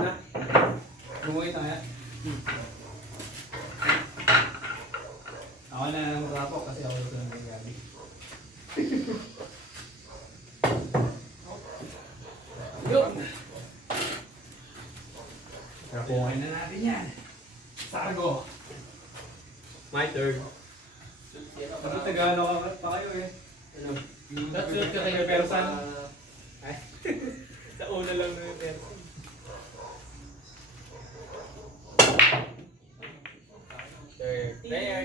na. Bumuhay tayo. Ako na ang rapo kasi ako ito ng gabi. Yun! Rapuhin na natin yan. Sago! My turn. Ano Tagalog pa kayo eh? Ano? That's it kayo person. Ay. Sa una lang na yung person. Third player.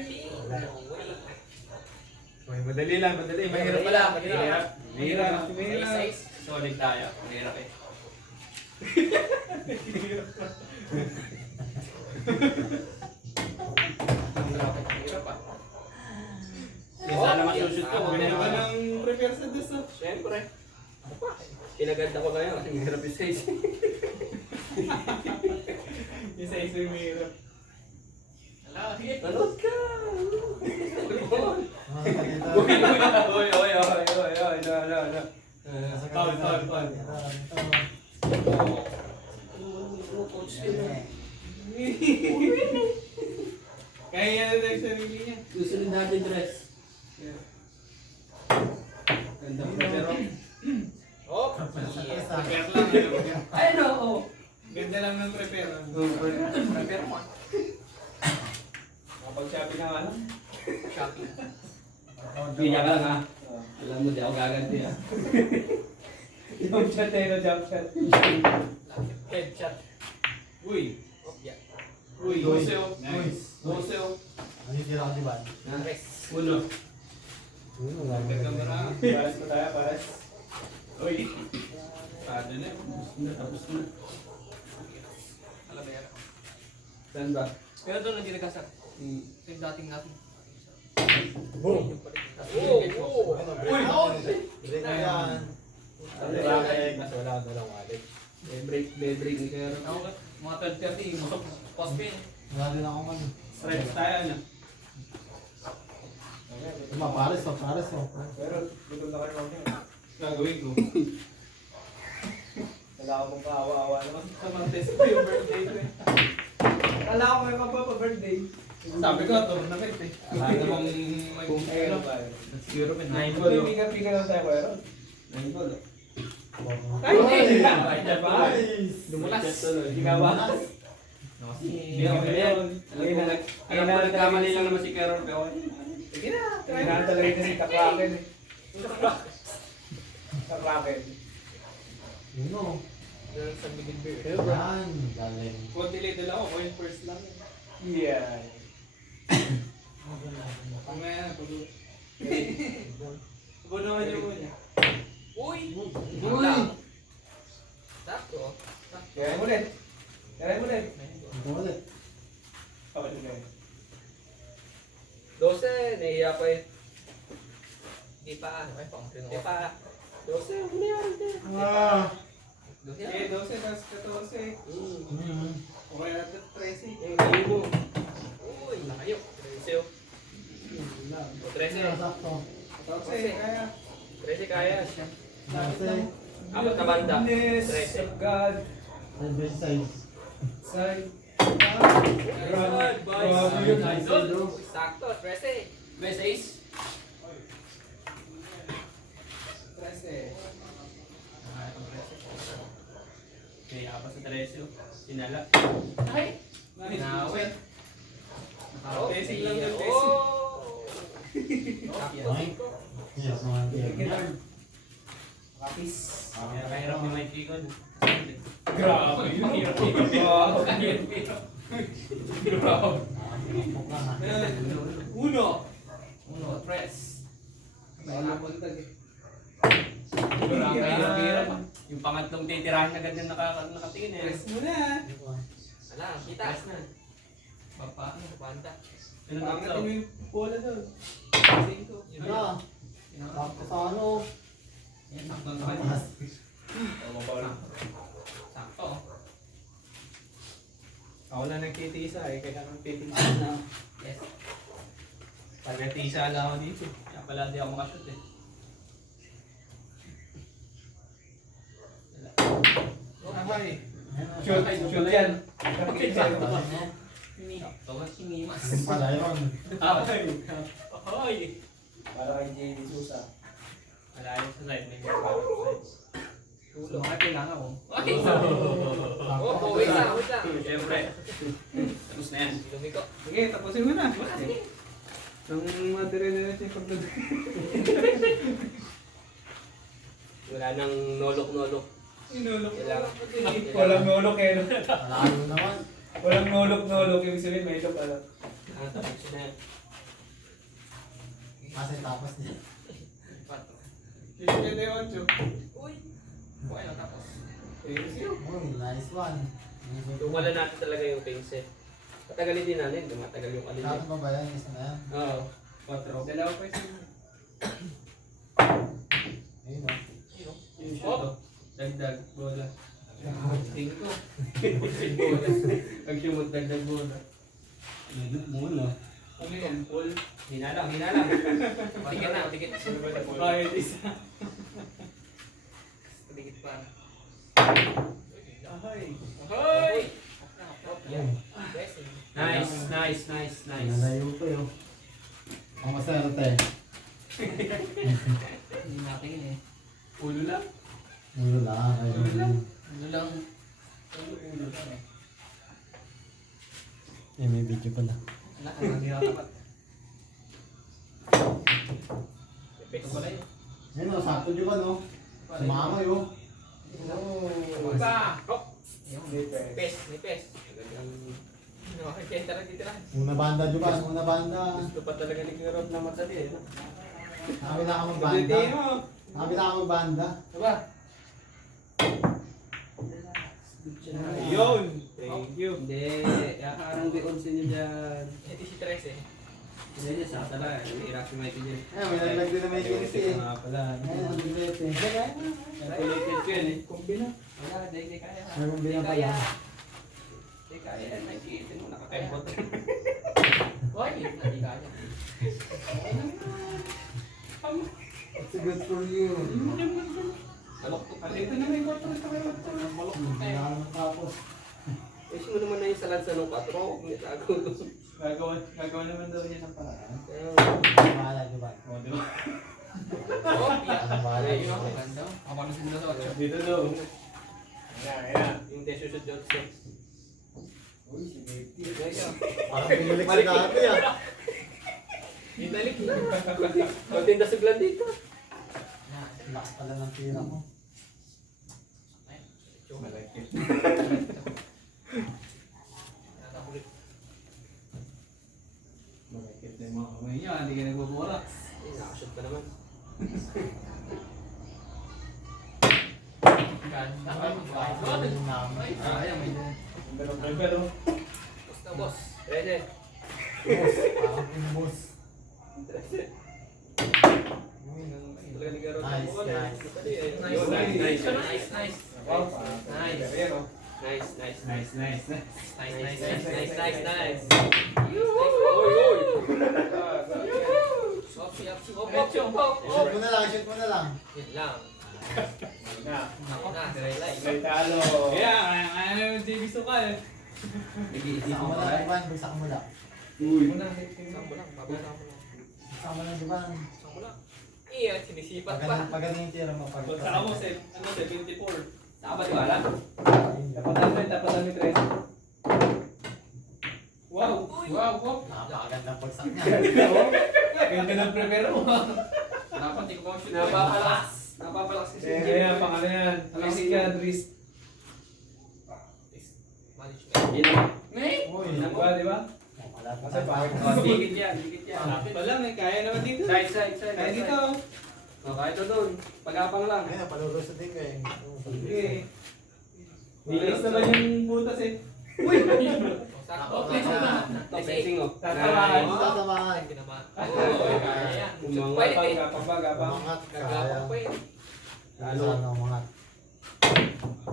May madali lang, madali. Mahirap pala. Mahirap. Mahirap. Size. Solid tayo. Mahirap eh. Mahirap ah. Sana masushoot ko. Ganyan Ganyan ka ka ng ng prepare sa this. Siyempre. Kinaganda ko kayo kasi mahirap yung size. Yung size yung mahirap. Talot ka! Oy, oy, oy, oy, oy, no. Paul. Kaya yan ang sarili niya. Susunod natin dress. Ganda ko pero. Oh! Prepare lang. Ay no! Oh! Ganda lang ng prepare. Prepare mo. Kapag-shopping na ano? Shopping. Pinya ka lang ha. Alam mo, di ako gaganti ha. Jump shot tayo, jump shot. Headshot. Uy! Oh, yeah. Uy! Doseo! Nice. Doseo! Ano yung tira ko di ba? Nice. Uno! Gagawin. Pares pa tayo, pares. Uy! Pado na. Tapos na. Alam mo yan. Saan ba? Pero doon ang ginagasak. Ito yung dating natin. Boom! Oh! Break na yan. Mas wala ka dalang wallet. Break ni Kero. Ako ka, mga 12:30, musok, pospin. Wala din akong ano. Stripes tayo ano? Pares to. Pero gutom na kayo mamaya. Gagawin ko. Wala akong kaawa-awa naman sa mga test ko yung birthday ko eh. Kala ko may magpapa-birthday. Sabi ko, tournament eh. Wala namang may ano ba eh. Siguro may 9 Kung pipiga lang tayo pero. 9 goal. Ay! Ay, ba? Dumulas. Ikaw ba? Hindi ako yan. Alam ko nagkamali lang naman si Carol pero sige na. Kailangan talaga kasi kakraken eh. Kakraken. Yun o. Yan sa bigil beer. Yan. Galing. Konti lang dala ko, coin first lang. Yeah. Mamaya, pulo. Punuhan niyo muna. Uy! Uy! Sakto. Kaya mo ulit. Kaya mo ulit. Ito ulit. Kapatid kayo. 12, nahiya pa eh. Di pa. Di pa. 12, huli yan. Ah! 12 Eh, yan. 12 tas 14. O kaya natin 13. Yung galing mo. Uy, nakayo. 13. O 13. Sakto. 14, kaya. 13 kaya. Kasi, Apat na banda. Goodness 13. of God. side by side. Side. Good, boys. Grabe yun. Idol. Sakto, 13. Best ace. 13. Kaya pa sa 13. Sinala. Ay! Nawit. Testing lang yung testing. Okay. Yes, mga Kapis. Kahirap ni Mike Kikon. Grabe yun. Mahirap Wow. Grabe. Uno. Uno, press. May napuntag eh. Grabe, hirap. Yung pangatlong titirahin agad na nakatingin eh. Press mo na. Wala, kita. Press na. Bapa, banda. Ano na Pangatin mo yung bola doon. Cinco. Ano? Sakto sa ano? Yan, sakto na kanya. Sakto. Ako na nagtitisa eh, kaya nagtitisa na. Yes. Pag nagtisa lang ako dito. Kaya pala di ako makashoot eh. Ay, Shoot, shoot yan. Yung pala yun. Hoy! Para kay JD Sousa. Malayo sa side, may mga sides. So, mga kailangan ko. Ay! Oh, wait lang, wait lang. Siyempre. Tapos na yan. Lumiko. Sige, tapusin mo na. Ang material na siya pagdating. Wala nang nolok-nolok. Inulok. Kailangan. Walang nolok eh. no? Malayo naman. Walang nolok-nolok. Ibig sabihin, may ito pala. Ah, tapos na yan. Kasi tapos niya. Sige, tayo 8. Uy! Okay na, tapos. Uy, nice one. Tumala natin talaga yung pace eh. Patagalin din natin, matagal yung alin. Kato ba ba yan? Isa na yan? Oo. 4. Dalawa pa yung Ayun o. yung shot. Dagdag, bola. Tingin ko. Pag sumot, dagdag bola. Medyo muna. Ano yan? All. Hina lang, hina lang. Tikit na, tikit. Kahit isa. Tikit pa. Ahay. Hoy! Yan. Nice, nice, nice, nice. Nalayo ko yun. Ang maserte. Hindi natin eh. Ulo lang. Ulo lang. Ayun. Ulo lang. Ano lang? Ulo lang. Eh, may video pala. Anak, ang ginatapat. Ito pala yun. Ayun o, sakto di ba no? Sumama yun. Pa! Oh! Nipes. Pes, may pes. Okay, tara dito lang. Una banda di ba? Una banda. Gusto pa talaga ni Kuya Rob na madali eh. no? Nakabila ka Pagdating magbanda. mo. Nakabila ka magbanda. Diba? Ayun. Thank you. Hindi, yakarang di onsin nyo dyan. Ito si Tres eh. Hindi niya sa tala, i-rock si Mikey dyan. Ayun, may naglag din na may kinsi eh. Nga pala. Ayun, ang bilet eh. Calculated ko yan eh. Kumbina. Wala, di kaya. May kumbina Di pala. kaya. Di kaya yan, Mikey. Mo nakakaya. Hoy! Hindi kaya. It's good for you. Maloktok ka Ito rin. na may 4. Ito may 4. Maloktok ka Hindi eh. na naman tapos. Eh, mo naman na yung salad sa nung 4. May tago doon. Gagawa naman daw niya ng paraan. Ang bahala di ba? O, di ba? Oh, Ang bahala di ba? Ganda. Ako na sila sa 8. Dito daw. Ayan. Yung desusod doon sa Uy, si Nifty. Parang binulik sa dati ah. Italik lang. Konting dasuglan dito. Lakas pala ng tira mo. Malaki. Malaki na yung mga kamay niya. Hindi ka nagbaborax. Eh, nakashoot pa naman. Ganda. Ayun namin. Ayan, may Pero. boss na boss. Ready? Boss, parang pinubos. Talaga ni Garot. Nice, nice. Nice, nice, nice, nice. Wow. Nice. Ayan o. Nice, nice, Nice, nice, nice. nice, nice, nice, nice, nice. Oy, oy. Swap, swap, swap, swap, swap. Shoot mo na lang, shoot mo na lang. Yun lang. Na. Ako na, like. May talo. Kaya yung JB Sukal. Bagsak mo lang, Ivan. Bagsak mo lang. Uy. Saan mo lang, babasa mo lang. Bagsak mo lang, Ivan. Saan mo lang. Iya, sinisipat pa. Pag ganun yung tira mo. Pag Saka mo, 74. Saka ba wala? Dapat kami 3. Wow! Wow! Wow! Napakagandang bagsak niya. Ganda ng prepare mo. Dapat di ko pa shoot. Napapalakas. Napapalakas kasi. Kaya pang ano yan. Risk yan, risk. Management. Yun naman. Uy, Diba, diba? wala pa Kasi tayo. bakit? Oh, dikit yan, dikit yan. Lapit pa lang eh. Kaya naman dito. Side, side, side. Kaya dito. Oh, kahit doon. Pag-apang lang. Ayun, paluluso din ko eh. Sige. Bilis naman yung butas eh. Sakto. Top facing oh. Tatamaan. Nice. Tatamaan. Kinabahan. Oh, kaya. Pwede Gapang, din. gapang ba, gapang. Umangat, Gagapang sayang. pa yun. Lalo na umangat.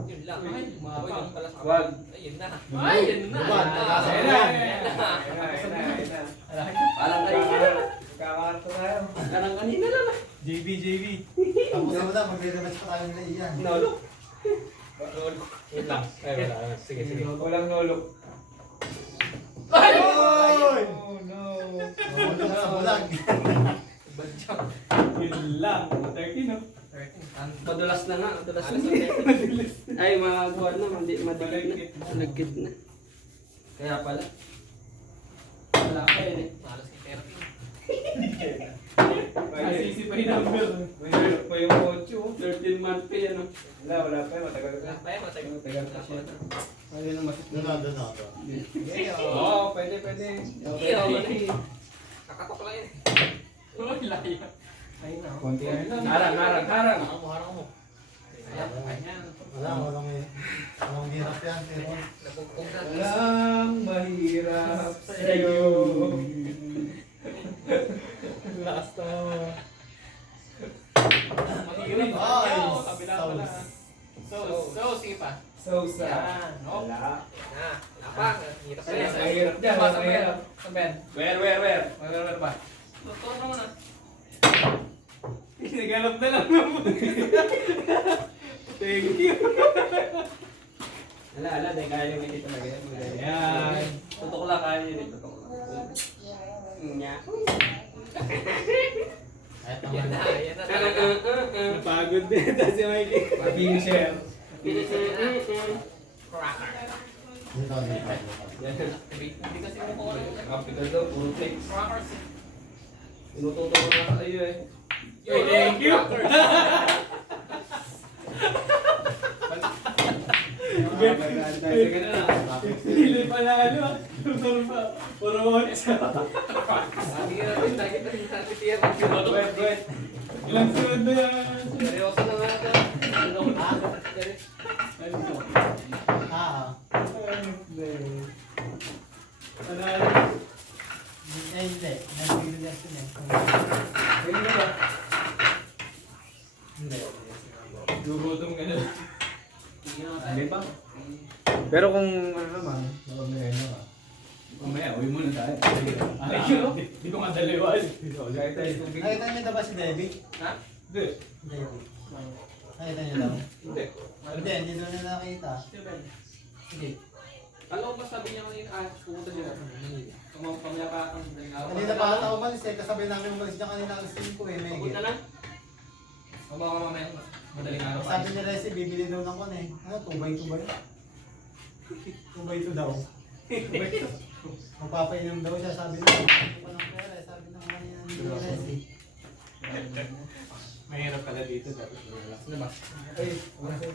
Yun lang. Uy, Ay, mapang. pala sa Wag. Ayun na. Ayun na. Diba? Ayan na, ayan na. Ayan na, ayan na. Parang kanina. Kakakarto tayo. Parang kanina lang. JB, JB. Tapos na, magre-rematch pa tayo nila iyan. Nalo. Yun lang. Ay, wala. Sige, sige. Walang nolok. Ay! Oh no! Wala na sa bulag. Bad job. Yun lang. 13 no? Madulas na nga, madulas na. Madalas. Ay, magawa na, madikit na. Malagkit na. Kaya pala. Wala ka yun eh. Malas kay therapy. Masisi pa yung number. May nolok pa yung 8. 13 month pay ano. Wala pa yun. Matagal Wala pa. pa yan, matagal. Matagal pa siya. Ayun ang masit. Doon na, doon na. Oo, pwede, pwede. Okay, okay. Kakatok lang yun. Uy, layo. Ayun na. Konti lang. Harang. Harang mo. Ayan, ayan. Walang hirap yan. Pero Nabugkog na. Walang mahirap sa'yo. Last mo. Mahirap. Ay, Kabila pala. So, sige pa. Sosa. Yan, no? Wala. Na, pa. Hirap pa yan. Mahirap dyan. Mahirap. Sabihan. Where? Where ba? Totoo naman ah. Naganap na lang naman. Thank you. Ala, dahil kaya yung hindi talaga yan. Ayan. Tutok lang, kaya yun eh. Tutok lang. Nya. kahit Yan naman. na, yan na talaga. Napagod din. Tapos yung Mikey. Finisher. Cracker. Dito, dito. Hindi kasi mo ko rin. Capital daw, puro text. Crackers. Tinututo ko na kayo eh. Yo, Thank you. Sige na na. Hindi pala ano. Tutor pa. Puro otsa. Sabi nga natin, lagi pa rin sa atin yan. Wait. Ilang sunod na yan. Seryoso na nga ito. Ano? Ano? Hindi. Nag-bigas yun eh. Hindi. Gugutom ka na. Hindi pa. Pero kung ano naman, nakabigay ka. Mamaya, uwi muna tayo. Di ko nga daliwan. Kahit tayo tubig. Nakita niyo daw ba si Debbie? Ha? Hindi. Hindi. Nakita niyo daw? Hindi. Hindi doon na nakita. Sige. Alam ko ba sabi niya kanina, pumunta siya sa Manila. Pamilya pa ang Kanina pa ata umalis eh. Kasabay namin umalis niya kanina alas 5 eh. Pagod Mege. na lang. O baka mamaya, madaling araw pa. Sabi ni Resi, bibili daw ng kon eh. Ano, 2x2 ba yun? 2x2 daw. Magpapainom daw siya, sabi na. Hindi ko ng pera eh. Sabi na kanina ni Resi. Mahirap pala dito. Dapat relax. Ano ba?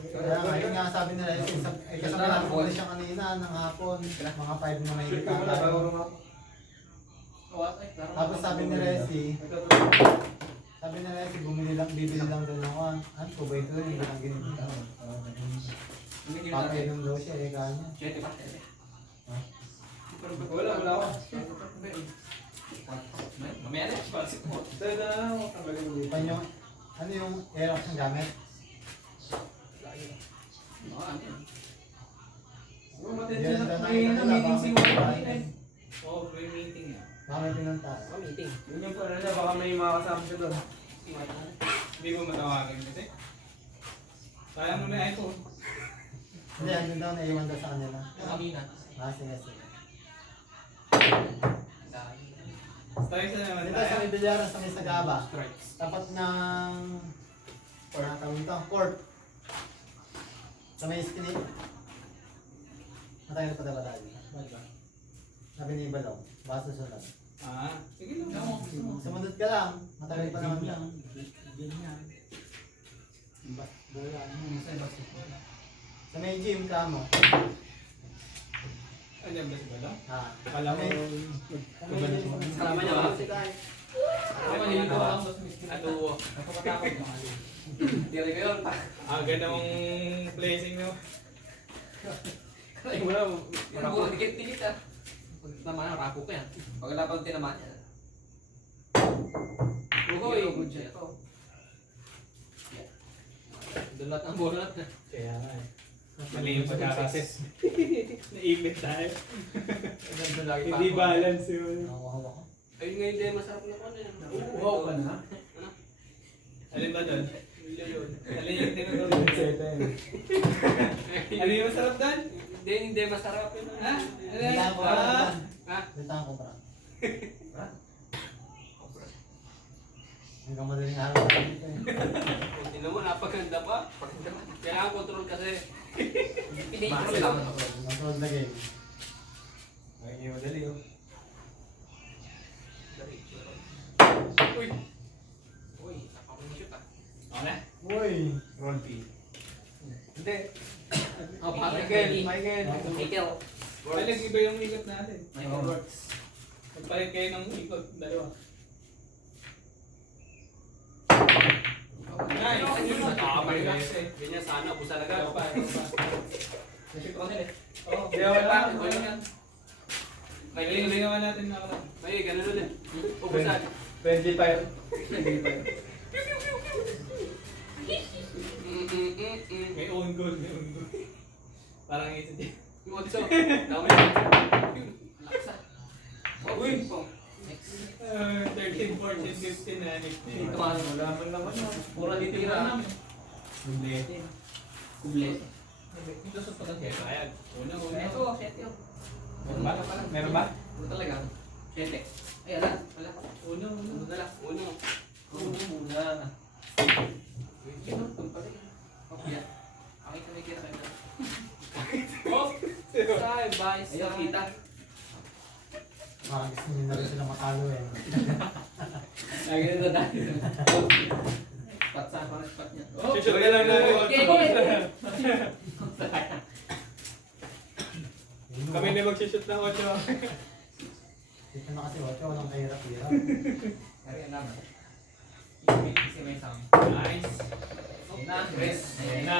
Kaya nga, yun nga sabi ni Resi. Kasabay namin umalis siya kanina ng hapon. Mga 5 na may Tapos sabi ni Resi, bibili lang daw ng kon. Ano, 2x2 yun, hindi lang ginigita. Papainom daw siya eh, kanya. Chete pa, chete. Wala ako. Mamaya na, balik mo. Panyo, ano yung Aerox ng gamit? Oh, may meeting yan. Baka may pinunta. Oh, meeting. Yun yung ano niya, baka may mga kasama siya doon. Hindi ko matawagin kasi. Sayang mo na yung iPhone. Hindi, andun daw, naiwan daw sa kanila. Kanina. Sige. Tayo sa naman Dito sa tayo. may bilyaran sa may Sagaba. Stripes. Tapat ng... Tawag ito, court. Sa may skinny. Matagal pa diba tayo? Sabi ni Iba daw, baka susunod. Sige lang. Sumunod ka lang, matagal pa naman lang. Sa may gym ka mo. Andiyan ba si Bala? Ha. Akala ko. Kasama niya ba? Ako malilito lang sa miskin. Aduwa. Nakakatakot ng alin. Tira ko yun. Ganda mong blessing mo. Ay, wala. Puro dikit-dikit ah. Pag naman, rapo ka yan. Pag wala pang tinamaan niya. Uhoy. Doon lahat ang bonat. Kaya nga eh. Mali yung pagkakasis. Naipit tayo. Hindi balance yun. Nakakahawak ko. Ayun nga hindi masarap na ano yan. Wow ka na? Ano? Alin ba doon? Yun. Alin yung tinutulog sa ito. Ano yung masarap doon? Hindi masarap yun. Ha? Bitaan ko Ah, pa. Ha? Bitaan ko pa. Ha? Hanggang madaling araw ka dito eh. Hindi naman, napaganda pa. Kailangan control kasi. Pinay-control Masaya lang. naman ako. Control na game. ay, hindi madali oh. Uy! Uy, nakakunishoot ah. Okay na? Uy! Roll P. Hindi. Oh, Michael. Michael. Michael. Ay, nag-iba yung ikot natin. Michael works. Magpalit kayo ng ikot. Dalawa. Nice. Yun, Nakakamay relax eh. Ganyan sana, busa Ikaw agad. pa, ikaw pa. Nashoot ko nila eh. Oo, Kaya kaya wala. wala. Wala yan. May naman natin na ako. May ganun ulit. Ubusan. 25. May own goal, may own goal. Parang isa din. Yung otso. Dami yun. Laksa. Uy! Next. 13, 14, 15 na. Ito nga. Wala man naman na. Pura ditira. Kublete. Kuble. Ito sa pagkakita. Ayan. Una. Ito, 7 yun. Meron ba? Meron ba? Ito talaga. 7. Ay, ala. Ala. Una. Uno na lang. Uno. Uno muna. Sino? Ito pala yun. Okay. Okay, kumikita kayo na. Oh! Side by side. Ayaw kita. Parang gusto nyo na rin sila matalo eh. Ay, ganito dahil. Spot sa parang spot niya. Shoot ka lang na. Kami na mag-shoot ng 8. Dito na kasi 8, walang kahirap-hirap. Pero yan naman. Easy may sound. Nice. Na, Chris. Ayan na.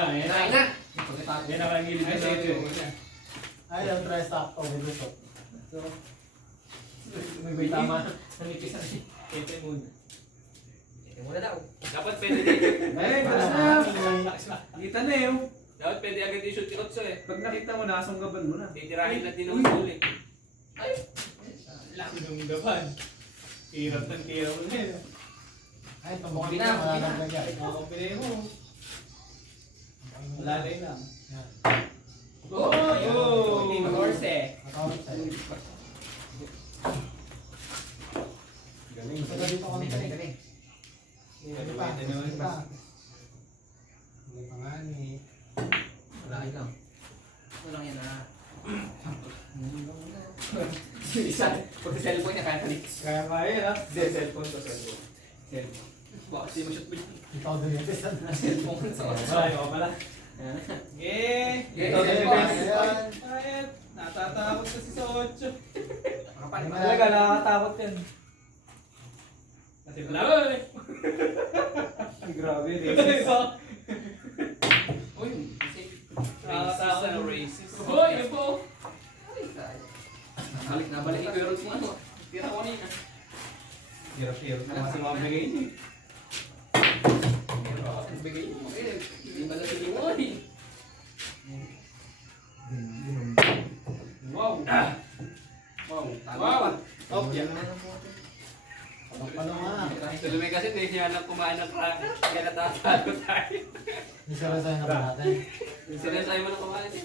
Pagkatapos. Yan ang kangilid na ito. Ay, yung try sakto, may lusot. So, may tama. Nanipis na siya. Ito muna. Ito muna daw. Dapat pwede dito. Ay, Malakas na. Kita na yun. Dapat pwede agad i-shoot yung otso eh. Pag nakita mo, nasunggaban mo na. Titirahin na din ang huli. Ay! Laki ng gaban. Hirap ng tira mo na yun. Ay, tumbukan Bina, mo, malalaglag yan. Makapili mo. Lalay lang. Yan. Oh! Oh! Team Horse eh. Matawag sa'yo. Galing. Gusto na dito kami. Galing. Hindi pa. Hindi pa. Hindi pa nga ni. Wala ikaw. Wala yan na. Isa. Pag sa cellphone niya, kaya talis. Kaya kaya ha? Hindi, cellphone ko, cellphone. Cellphone. Baka kasi mo shoot mo yun. Ikaw din yung isa na. Cellphone sa otso. Ay, ako pala. Yeah! Yeah, Okay, yeah, best. yeah. Ayun. Natatakot kasi sa 8. Makapal. Talaga, nakakatakot yan. Kasi wala. Ay, grabe, racist. Uy, safe. Nakakatakot. Racist na racist. Hoy, yun po. Balik na balik ko yung mo ano. Tira ko nina. Hirap-hirap na kasi mabigay niyo. Bigay mo. Hindi ba lang mo eh. Wow. Wow. Wow. Oh, yan. Palo nga. Tulumi kasi hindi niya alam kumain ng cracker. Kaya natatalo tayo. Hindi sila sa'yo na ba natin? Sinasabi mo na kumain. Hindi,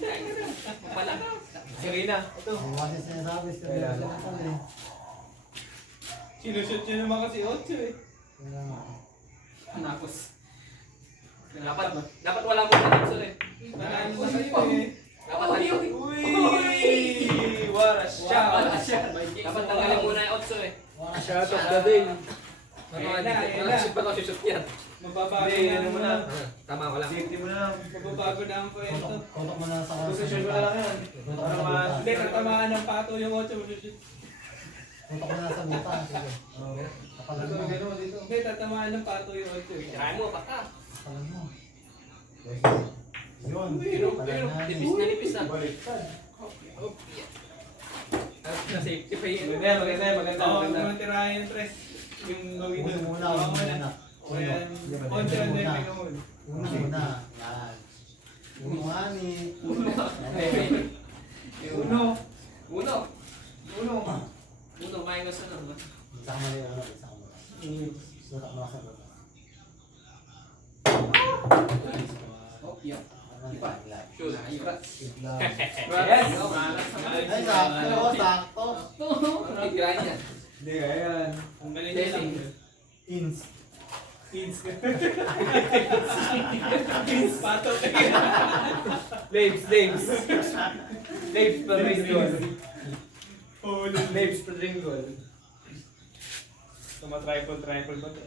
pala. Sige na. Ito. Hindi kasi sinasabi sila na natin eh. Sinushoot nyo naman kasi 8 eh. Kaya nga. Napos. Dapat wala mo na dito eh. Nanalo na kayo eh. Dapat haliw. Uy! What a shot! Dapat tanggalin muna yung otso eh. Wala Shot of the day. Ano Ayun na, ayun na. shoot pa lang shoot yan. Mababago Hindi, na ano mo muna. na. Tama ko lang. Safety mo na lang. Mababago na ang kwento. Kotok mo na sa Posisyon mo na lang yan. Kotok mo Para sa ma... butas. Hindi, tatamaan ng pato yung 8 mo. Kotok mo na sa butas. Sige. Kapalan mo. Hindi, tatamaan ng pato yung 8 eh. Tirahin mo, baka. Kapalan mo. Yun. Kapalan na Nipis na nipis na. Baliktad. Na safety pa yun. Maganda. Oo, kung tirahin yung tres. Yung gawin Uno doon. muna. Oo, Uno muna. muna. O yan. 8 yan, then pinungon. Uno muna. Yan. Uno nga ni. Uno. Uno. Uno. Uno minus ano ba? Isa ka mali. Isa ka mali. Kotok mo na sa butas. Yes! Ay, sakto, sakto. Titirahin yan. Hindi, ayan. Ang galing niya lang. Ins. Pins. Pins, patok. Labes. Labes per ring goal. Labes per ring goal. Tuma-triple ba ito?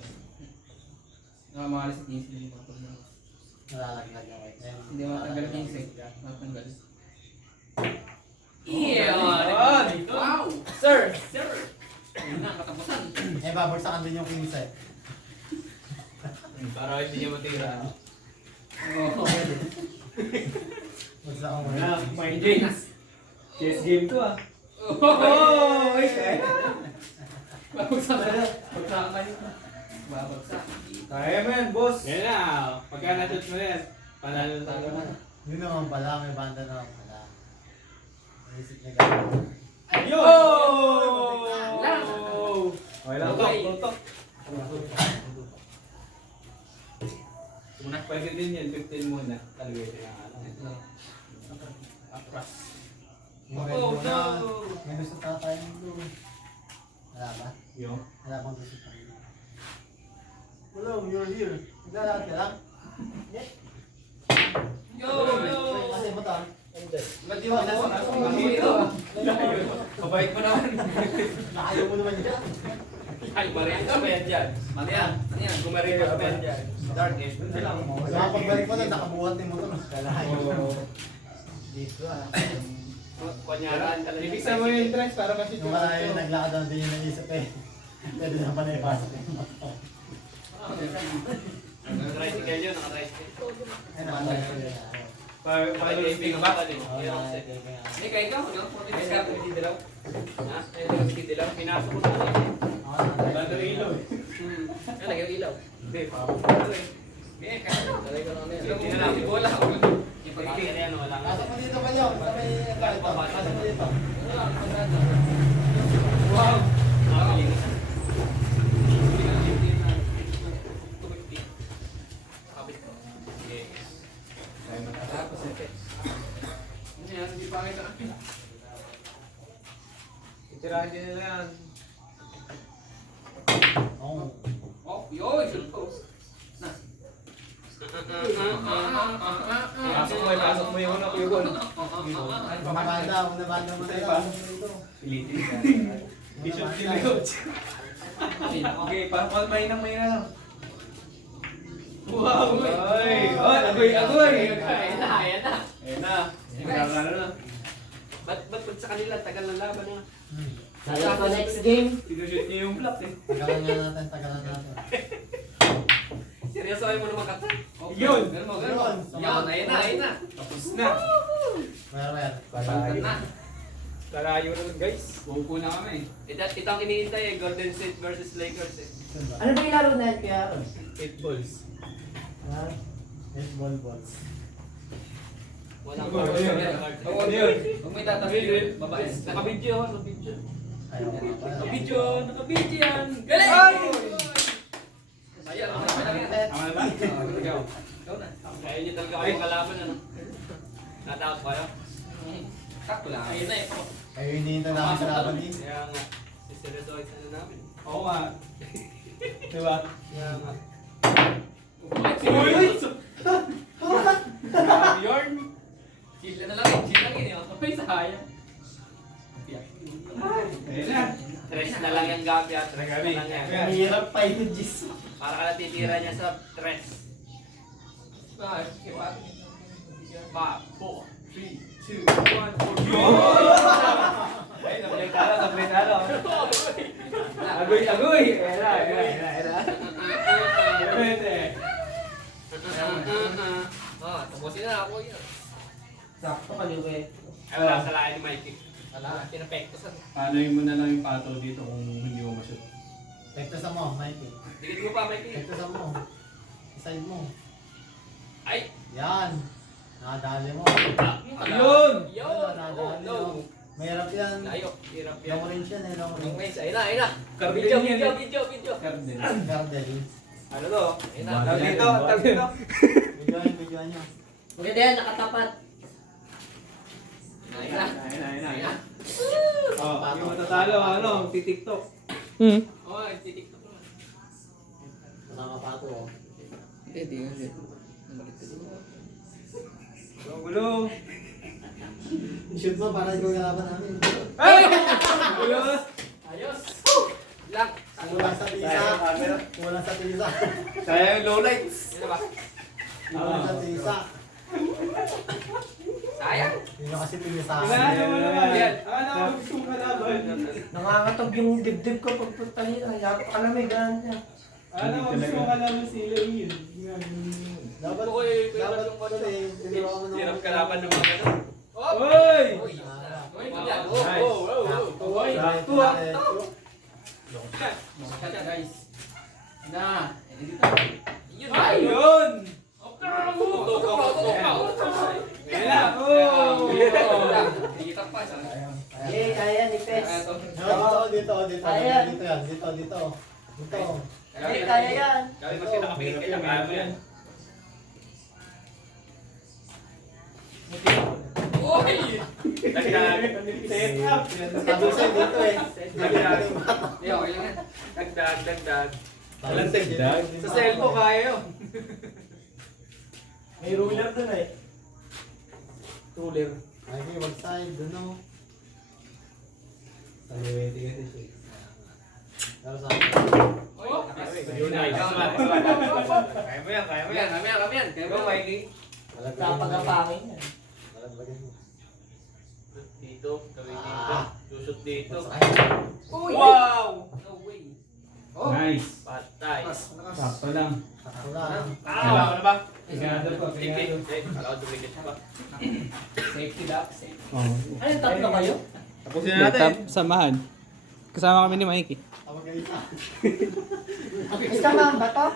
Nakamahalis sa 15 din yung mga Nalalaglag yung white. Hindi matanggal ang 15. Matanggal. Wow! Sir! Ayun na, katapusan. Eh, babagsakan din yung 15. Para hindi niya matira. Oo. Bagsakan mo Wala, yun. my James. Chess game to ah. Oh! Ay, kaya. Babagsak ka. Babagsak ka yun. Babagsak. Kaya mo yan, boss. Yan na. Pagka na-shoot mo yan, panalo na tayo. Yun naman pala, may banda naman pala. Naisip niya gano'n. Ayun! Lang. Okay lang. Tutok. Muna. Pwede din yan, 15 muna. Talaga ito yung ano. Atras. Yung red Oh, mo na. no. May gusto tatay ng blue. Wala ba? Yung? Wala bang gusto tayo? Hello, you're here. Naglalakad ka lang? Yo! Kasi ba tayo? Ba't di ba dito? Kabait mo naman. Nakayaw mo naman dyan. Ay, Marian ka ba yan dyan? Marian, ano yan? Gumarian ka ba yan dyan? Dark eh. Sa pagbalik mo na, nakabuhat yung motor. Kalahayo. Dito ah. Kunyaran ka lang. Ibigsan mo yung entrance para ma-shoot Yung malayo yung naglakad doon, din yung naisip eh. Pwede na pa na ipasok yung motor. Naka-tricycle yun, naka-tricycle. Ay, nakatayo yun. Pag-ibig ka ba? Oh, nakatayo yun. Hindi, kaya ikaw, no? Ay, sa akin, hindi dilaw. Ha? Ay, hindi dilaw. Pinasok ko sa akin. Battery ilaw eh. Ano, lagyan yung ilaw. Hindi, pa. Hindi, kaya. Talay ko lang na yan. Hindi na lang, bola. Ipag-ibig. Wala nga. Pasok mo dito ba yun? Sa may ito. Pasok mo dito. Wow! Itirahan din nila yan. Oo. Oh, yoy! Shoot post. Na. Pasok mo yung ano, yung goal. Una banda mo na yun. Pasok mo dito. Pilitin ka. Bishop Coach. Okay, pakalmay na lang. Wow! Ay! Agoy! Ayan na, ayan na. Ayun na. Nagkakano na. Ba't sa kanila, tagal ng laban na. Sayang sa next game. Sinushoot niya yung block eh. Tagalan natin. Seryoso ayaw mo naman kata? Yun! Ganun mo. Yun. Yun, ayun na. Tapos na. Meron. Ganun na. Kalayo naman guys. Buko na kami. Ito ang hinihintay eh, Golden State versus Lakers eh. Ano ba yung laro na yan, Kuya Aaron? 8 balls. Ha? Baseball balls. Walang Ano cards. yun? Huwag yun? Huwag may tatas babae. Naka-video ako, naka-video. Ayaw nga pala. Naka-video yan. Galing! Ay! Sayang, Tama okay lang yan. Tama na ba? Ikaw. Ikaw na. Kaya niyo talaga kayo kalaban ano. Natakot kayo? Sakto lang. Ayun na eh. Kayo hinihintay namin sa laban din. Kaya nga, siseryosoid na namin. Oo nga. Diba? Kaya nga. Uy! Yorn! Chill na lang yun. Ay, sayang. Ayun na. Tres na lang yung gabi at tres na lang yan. Ayan. Hirap pa yun, Jis. Para ka natitira niya sa tres. 5, 4, 3, 2, 1, 4. Ay, na-play talo. Agoy! Era. Pwede. Tapusin na ako yun. Sakto ka, Kuya. Ay, wala sa lahat ni Mikey. Wala, pinapektosan. Paanoin mo na lang yung pato dito kung hindi mo ma-shoot. Pektosan mo, Mikey. Dikit mo pa, Mikey. Pektosan mo. Iside mo. Ay! Yan. Nakadali mo. Ayun! Yun! Nakadali No! mo. Mahirap yan. Layo, hirap yan. Long range yan eh, long Long range. range, ayun na. Cardin Video, yan video, eh. video. Cardin. Gardel. Ano to? Ayun na. Tag dito. Videoan nyo. Maganda yan, nakatapat. magti-tiktok. Oo, nagtitiktok naman. Kasama pa ito. Oh. Hindi, hindi. Gulo. Shoot mo para ikaw yung laban namin. Ay! Gulo. Ayos! Lang! Kulang sa tisa. Kulang sa tisa. Kaya yung low lights. Yun na ba? Kulang sa tisa. Sayang! Yun yung kasi tinisahan. Ano mo naman? Yan. Ano ang gusto mong kalaban? Nangangatog yung dibdib ko pagpunta nila. Hayaan ko alam eh, ganun niya. Ano ang gusto mong kalaban sila yun? Dapat, Ito ko eh, dapat pala eh. Tinuruan mo ng- Hirap kalaban ng mga gano'n. Oh! Hoy! Uy! Uy! Yan! Nice. Uy! Sakto, Tuwa. Kaya guys. Na! Yun! Ayun! Kaya! Oh! Kita pa siya. Eh, kaya ni Pes. Dito. Ayan. Dito yan. Dito. Eh, kaya yan. Kaya mas nakapikit ka, kaya mo yan. Uy! Set up. Sabi sa'yo dito eh. Dagdag. Hindi, okay lang yan. Dagdag. Walang dagdag. Sa cellphone kaya yun. May ruler dun eh. Ruler. Ay, wag side. Doon o. Saliwete kasi siya. Pero sa akin. Uy! Yun, nice. Kaya mo yan, kaya mo yan. Kami yan. Kaya Go, mo, Mikey. Kapagapangin yan. Malaglagan mo. Dito, gawin dito. Ah. Susot dito. Uy! Wow! No way. Oh! Nice. Patay. Sakto lang. Sakto lang. Ano ba? Pigado po, pigado. Kala ko dumikit pa. Safety lock. Safety. Oh. Ano yung tatlo kayo? Tapusin na natin. Samahan. Kasama kami ni Mikey. Tawag kayo isa. Isa ba ang bato?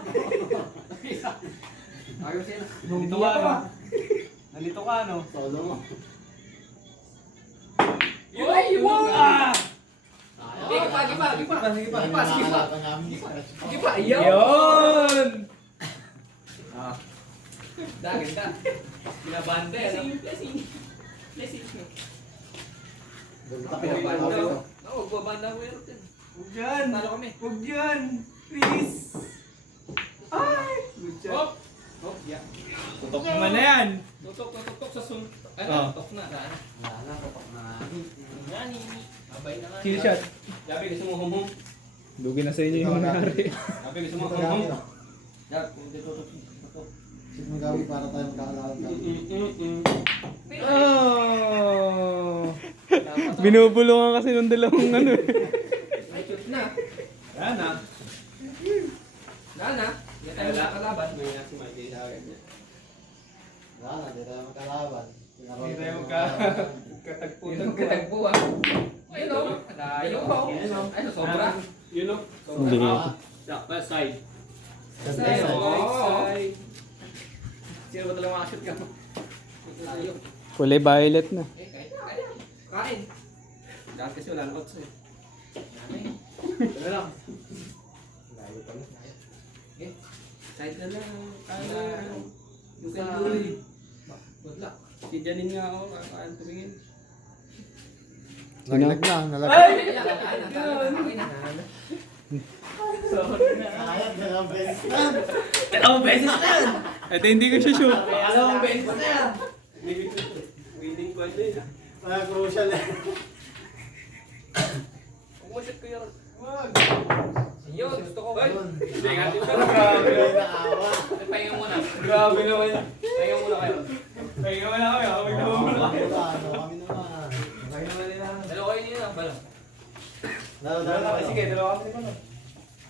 Ayos yan. Nandito ka, no? Nandito ka, no? Solo mo. Uy! Wow! Ah! Sige pa. Sige pa. Namin scratch pa. Sige pa. Ayaw! Yun! Ganda. Binabanda yan. Blessing. Binabanda. Oo, babanda ko yan. Huwag dyan! Talo kami. Huwag dyan! Please! Ay! Good job. Hop! Hop, yeah. Tutok naman na yan! Tutok sa sun. Ay, Oh. tutok na. Wala na, kapak na. Yan, abay na nga. Chill shot. Sabi, gusto mo hum-hum? Lugi na sa inyo yung nangyari. Sabi, gusto mo Ito hum-hum? gawin, oh. Yan, kung dito tutok. Sige mo gawin para tayo magkakalawag. Oh! Binubulungan kasi ng dalawang ano. May shoot na. Yan na. Na. Hindi tayo nakakalaban. May si Mikey sa akin niya. Wala na, di tayo magkalaban. Hindi tayo magkatagpo. Yun ang katagpo ah. Ayun o. Dayo pa o. Ay, sobra. Yun o. Hindi. Left side. Side. Oo. Side. Sino ba talaga makashoot ka? Tayo. Kulay violet na. Eh, kaya. Kain. Dahil kasi wala na otso eh. Ano lang? Layo pala. Okay. Side na lang. Kaya. You can do it. Good luck. Si Janine nga ako. Kakain tumingin. Nalaglag lang, nalaglag. Ay! Sayang, dalawang beses na. Dalawang beses na! Ito hindi ko siya shoot. Dalawang beses na! Winning point na yun. Ah, crucial eh. Pumusip ko yun. Wag! Yun, gusto ko. Yun. Hindi, nga. Grabe. May naawa. Pahinga muna. Grabe naman yun. Pahinga muna kayo. Pahinga mo na kami. Kami naman muna. Kami naman. Pahinga naman nila. Dalawa kayo nila. Bala. Dalawa. Sige, dalawa kami nila.